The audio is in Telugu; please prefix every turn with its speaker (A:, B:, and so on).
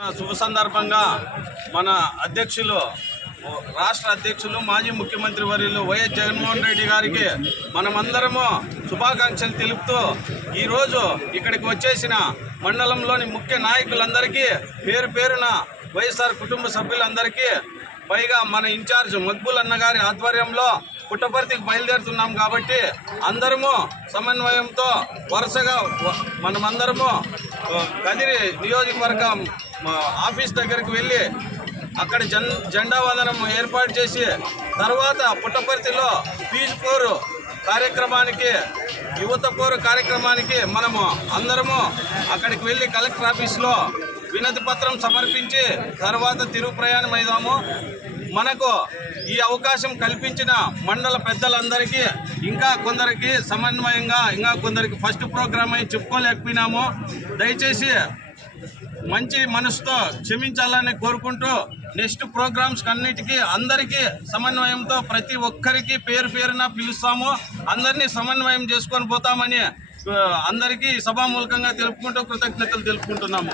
A: శుభ సందర్భంగా మన అధ్యక్షులు రాష్ట్ర అధ్యక్షులు మాజీ ముఖ్యమంత్రి వర్యులు వైఎస్ జగన్మోహన్ రెడ్డి గారికి మనమందరము శుభాకాంక్షలు తెలుపుతూ ఈరోజు ఇక్కడికి వచ్చేసిన మండలంలోని ముఖ్య నాయకులందరికీ పేరు పేరున వైఎస్ఆర్ కుటుంబ సభ్యులందరికీ పైగా మన ఇన్ఛార్జ్ మక్బుల్ అన్నగారి ఆధ్వర్యంలో పుట్టపర్తికి బయలుదేరుతున్నాం కాబట్టి అందరము సమన్వయంతో వరుసగా మనమందరము కదిరి నియోజకవర్గం మా ఆఫీస్ దగ్గరికి వెళ్ళి అక్కడ జన్ జెండా వందనం ఏర్పాటు చేసి తర్వాత పుట్టపర్తిలో పీజ్ పోరు కార్యక్రమానికి యువత పోరు కార్యక్రమానికి మనము అందరము అక్కడికి వెళ్ళి కలెక్టర్ ఆఫీస్లో వినతి పత్రం సమర్పించి తర్వాత తిరుగు ప్రయాణం అయిదాము. మనకు ఈ అవకాశం కల్పించిన మండల పెద్దలందరికీ ఇంకా కొందరికి సమన్వయంగా ఇంకా కొందరికి ఫస్ట్ ప్రోగ్రామ్ అయి చెప్పుకోలేకపోయినాము. దయచేసి మంచి మనసుతో క్షమించాలని కోరుకుంటూ నెక్స్ట్ ప్రోగ్రామ్స్ అన్నిటికీ అందరికీ సమన్వయంతో ప్రతి ఒక్కరికి పేరు పేరున పిలుస్తాము. అందరినీ సమన్వయం చేసుకొని పోతామని అందరికీ సభామూలకంగా తెలుపుకుంటూ కృతజ్ఞతలు తెలుపుకుంటున్నాము.